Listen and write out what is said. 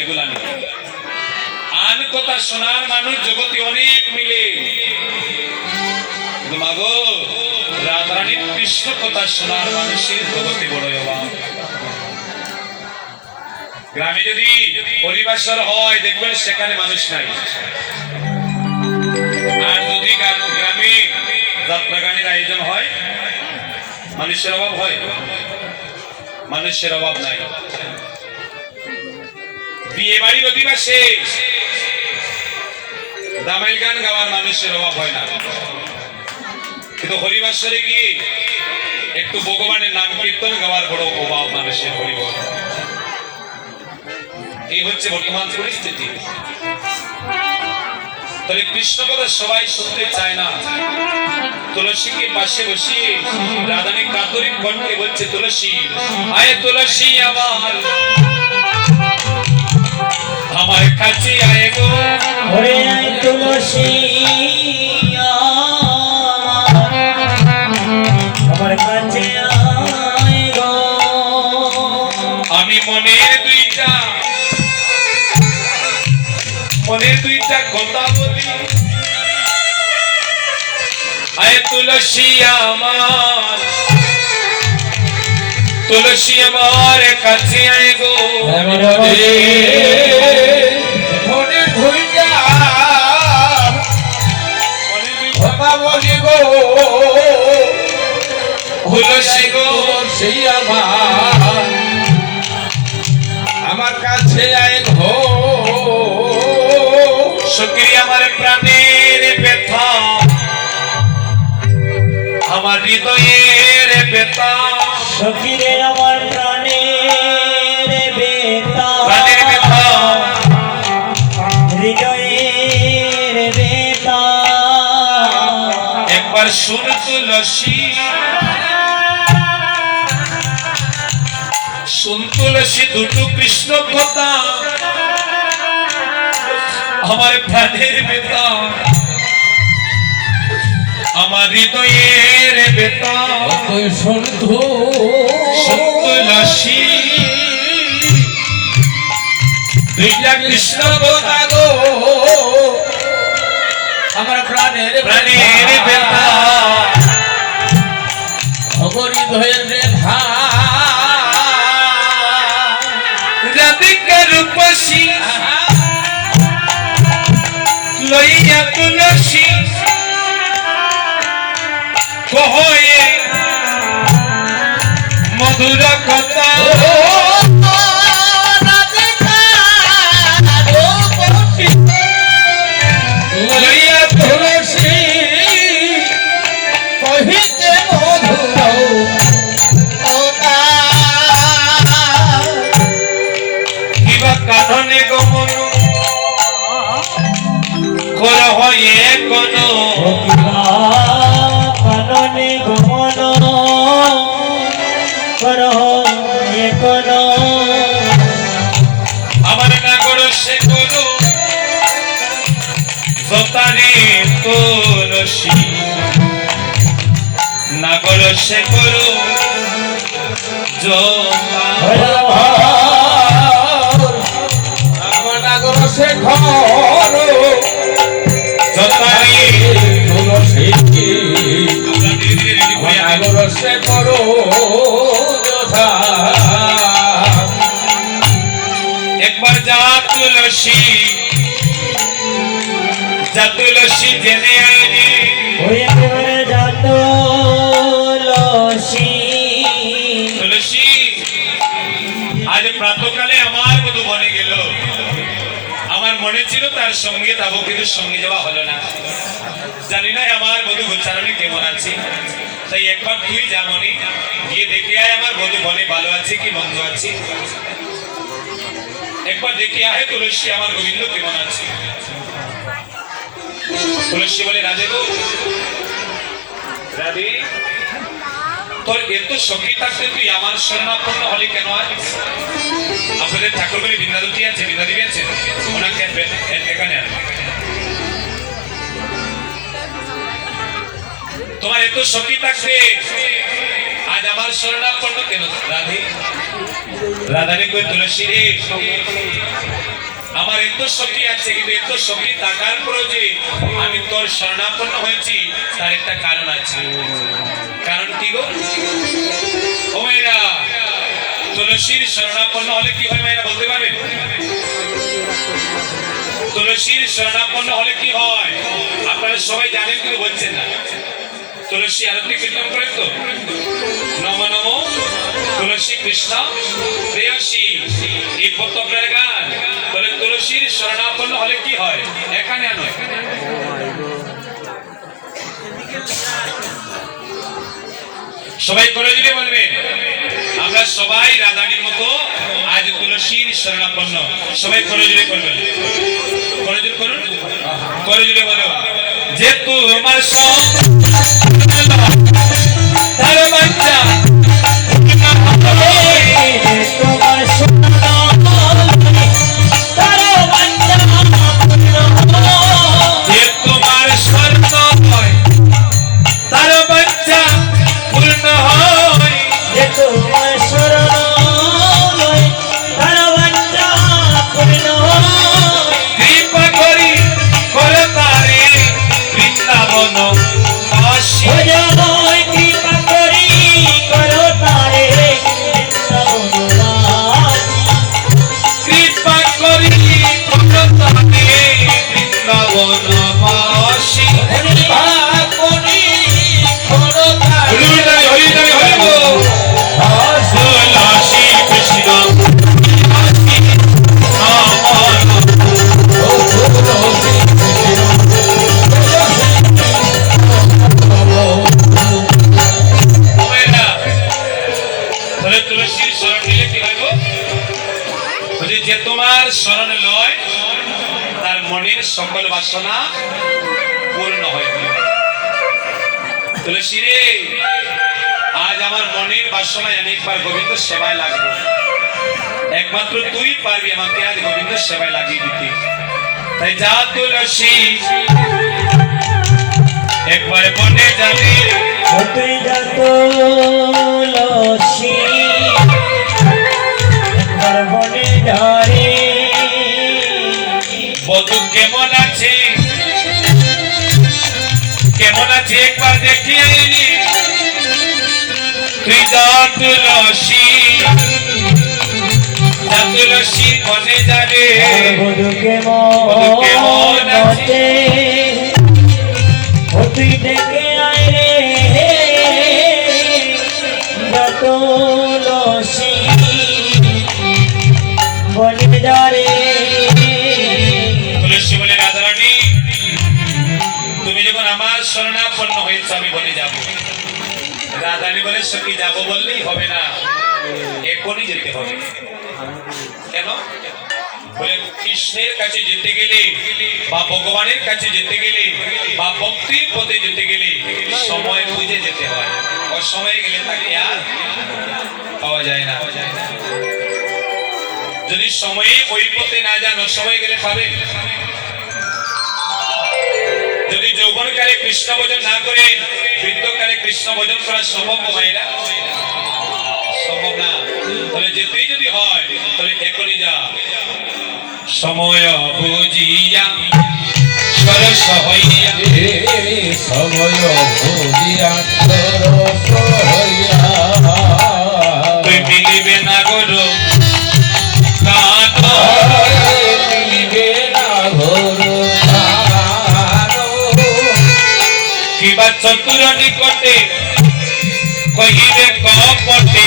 এগুলা নিয়ে আন কথা শোনার মানুষ জগতে অনেক মিলে, মাগো রাধারানীর কৃষ্ণ কথা শোনার মানুষের জগতে বড় অভাব। গ্রামে যদি পরিবাসর হয় দেখবেন সেখানে মানুষ নাই, আর যদি গ্রামে যাত্রা গানের আয়োজন হয় মানুষের অভাব হয়, মানুষের অভাব নাই। বিয়ে বাড়ির অধিবাসে দামাইল গান গাওয়ার মানুষের অভাব হয় না, কিন্তু হরিবাসরে গিয়ে একটু ভগবানের নাম কীর্তন গাওয়ার বড় অভাব মানুষের। হরিবল এই হচ্ছে বর্তমান পরিস্থিতি। তবে কৃষ্ণ কথা সবাই শুনতে চায় না। তুলসীকে পাশে বসিয়ে রাধারানী কাতরিক কণ্ঠে বলছে, তুলসী আয় তুলসী আমার কাছে আয় গো, ওরে আয় তুলসী আমার কাছে আয় গো। আমি মনের দুইটা কথা বলি, আয় তুলসী আমার, তুলসী আমার কাছে আয় গো। মনের দুইটা কথা বলি গো, তুলসী গো সেই আমার কাছে আয় গো। সখী আমার প্রাণের ব্যথা, আমার হৃদয়ের ব্যথা, সখী রে আমার প্রাণের ব্যথা, প্রাণের ব্যথা, হৃদয়ের ব্যথা। একবার শুন তুলসী, শুন তুলসী দুটো কৃষ্ণ কথা, আমার প্রাণের ব্যথা, আমার হৃদয়ের ব্যথা। সন্ধু তুলসী দুইটা কৃষ্ণ কথা গো, আমার প্রাণের প্রাণের ব্যথা, হৃদয়ের ব্যথা। রাধিকা রূপসী লইয়া তুলসী কহে মধুর কথা, লইয়া তুলসী কহিতে মধুর কিবা কারণে গমন কর হয়ে কোন কাননে গমন কর কোন আমার না করো সে করো সতারি তুলসী, না করো সে করো নাগর সে ঘর যতারি তুলসী আমরা ধীরে ধীরে রেডি হয়ে আগে নাগর সে করো যথা। একবার যা তুলসী, যা তুলসী জেনে আইনি, ওই একেবারে যাত তুলসী। তুলসী আজ প্রাতকালে আমার বধূ বনে গেল, আমার মনে ছিল তার সঙ্গে যাবো, কিন্তু সঙ্গে যাওয়া হলো না। জানি না আমার বধূ গোচারণে কেমন আছে, তাই একবার তুই যা মনে গিয়ে দেখে আয় আমার বধূ বনে ভালো আছে কি মন্দ আছে, একবার দেখে আয় তুলসী আমার গোবিন্দ কেমন আছে। তুলসী বলে, রাধে গো রাধে, তোর এত সখী থাকতে তুই আমার শরণাপন্ন হলি কেন? আপনাদের ঠাকুর বলে বৃন্দাদুতি আছে, বৃন্দাদেবী আছে, ওনাকে এখানে আনবে। তোমার এত সখী থাকবে আজ আমার শরণাপন্ন কেন রাধে? রাধারে কই তুলসী রে, আমার এত শক্তি আছে, কিন্তু এত শক্তি থাকার পরেও যে আমি তোর শরণাপন্ন হয়েছি তার একটা কারণ আছে। কারণ কি গো? ও মেয়েরা, তুলসীর শরণাপন্ন হলে কি হয় মেয়েরা বলতে পারবেন? তুলসীর শরণাপন্ন হলে কি হয় আপনারা সবাই জানেন, কিন্তু বলছেন না। তুলসী আরতি কীর্তন করেন তো, নম নম তুলসী কৃষ্ণ প্রেয়সী, এই পত্র আপনার গান। তাহলে তুলসীর শরণাপন্ন হলে কি হয়? এখানে নয়, সবাই করে দিলে বলবেন আমরা সবাই রাধানির মতো আজ তুলসীর শরণাপন্ন। সবাই করে দিলে করবেন, করে দিলে করুন, করে দিলে বলো যে তোমার তার বাচ্চা তোমার সোনা তার বাচ্চা যে তোমার স্বর্ণ হয় তার বাচ্চা পূর্ণ হয়, যে তোমার শরণ তার বাচ্চা পূর্ণ কৃপা করি করে তারে বৃন্দাবন বাসী। হয় কৃপা করি করো তারে কৃপা করি করে তারে বৃন্দাবন বাসী। তুলসী কৃষ্ণ তুলসীর শরণ নিলে কি হয় গো? বলছি যে তোমার শরণ লয় তার মনের সকল বাসনা পূর্ণ হয়। তুলসী রে, আজ আমার মনের বাসনায় আমি একবার গোবিন্দ সেবায় লাগবো। একমাত্র তুই পারবি আমাকে আজ গোবিন্দ সেবায় লাগিয়ে দিতে। তাই যা তুলসী একবার বনে যাবে, তুই যা তুলসী একবার বনে ধারে বধূ কেমন আছে কেমন আছে একবার দেখি আইনি। তুই যা তুলসী বনে যাবে, বধূ কেমন আছে ও তুই দেখে আয় রে যা তুলসী বনে ধারে। তুলসী বলে রাধারানী তুমি যখন আমার শরণাপন্ন হয়েছ আমি বনে যাব। রাধারানী বলে সখী যাবো বললেই হবে না, এখনই যেতে হবে। কেন? বলে কৃষ্ণের কাছে যেতে গেলে বা ভগবানের কাছে যেতে গেলে বা ভক্তির পথে যেতে গেলে সময় বুঝে যেতে হয়। অসময়ে গেলে তাকে আর পাওয়া যায় না। যদি সময়ে ওই পথে না যান অসময়ে গেলে পাবেন। যদি যৌবনকালে কৃষ্ণ ভজন না করে বৃদ্ধকালে কৃষ্ণ ভজন করা সম্ভব হয় না, সম্ভব না। তাহলে যেতেই যদি হয় তাহলে এখনই যা। সময় বুঝিয়া সরস হইয়া সময় ভুলিয়া সরস হইয়া তুই মিলিবে না গরু মিলিবে না ঘোর কিবা চতুর নিকটে কহিবে কপটে